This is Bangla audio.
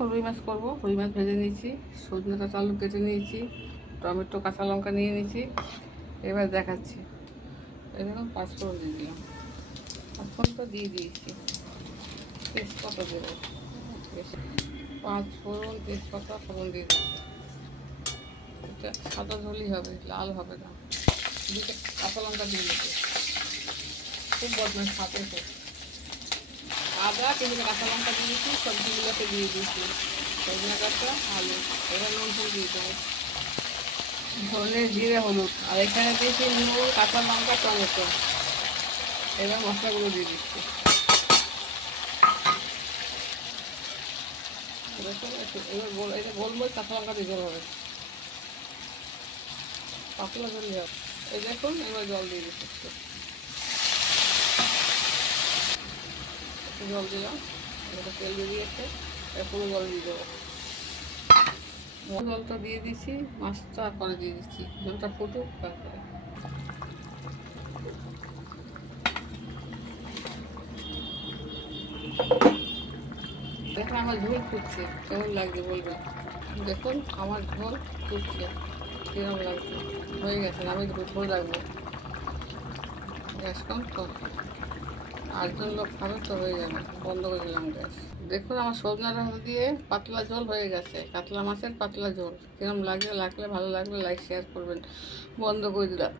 এখন রুই মাছ করবো। রুই মাছ ভেজে নিয়েছি, সজনে ডাঁটা আলু কেটে নিয়েছি, টমেটো কাঁচা লঙ্কা নিয়ে নিয়েছি। এবার দেখাচ্ছি। এই দেখুন পাঁচফোড়ন দিয়ে দিলাম, পাঁচফোড়ন তো দিয়ে দিয়েছি। তেজপাতা দেবো, পাঁচফোড়ন তেজপাতা ফোড়ন দিয়ে দিচ্ছি। এটা সাদা ঝোলই হবে, লাল হবে না। দিকে কাঁচা লঙ্কা দিয়ে দিতে, খুব বদমাস সাথে আদা কিন্তু কাঁচা লঙ্কা দিয়েছি, সবজিগুলোকে দিয়ে দিয়েছি, সজনে ডাঁটা আলু। এবার নুন ফুল দিয়ে দেবো, ধনে জিরে হলুদ, আর এখানে দিয়েছি নুন কাঁচা লঙ্কা টমেটো। এবার মশলাগুলো দিয়ে দিচ্ছি। এবার এটা গোলমরিচ কাঁচা লঙ্কা দিতে হবে, পাতলা জল হবে। এই দেখুন এবার জল দিয়ে দিচ্ছি, একটু জল দিলাম, এটা তেল বেরিয়েছে, পুরো জল দিয়ে দেবো। জলটা দিয়ে দিচ্ছি, মাছটা পরে দিয়ে দিচ্ছি, জলটা ফুটুক তারপরে। দেখুন আমার ঝোল ফুটছে, কেমন লাগছে বলবেন। দেখুন আমার ঝোল ফুটছে, কিরকম লাগছে। হয়ে গেছে, আমি ঝোল রাখবো, গ্যাস কম তো, 8জন লোক খাবে তো হয়ে যাবে। বন্ধ করে দিলাম গ্যাস। দেখুন আমার সজনা ডাঁটা দিয়ে পাতলা ঝোল হয়ে গেছে, কাতলা মাছের পাতলা ঝোল। কিরকম লাগলে ভালো লাগলে লাইক শেয়ার করবেন। বন্ধ করে দিলাম।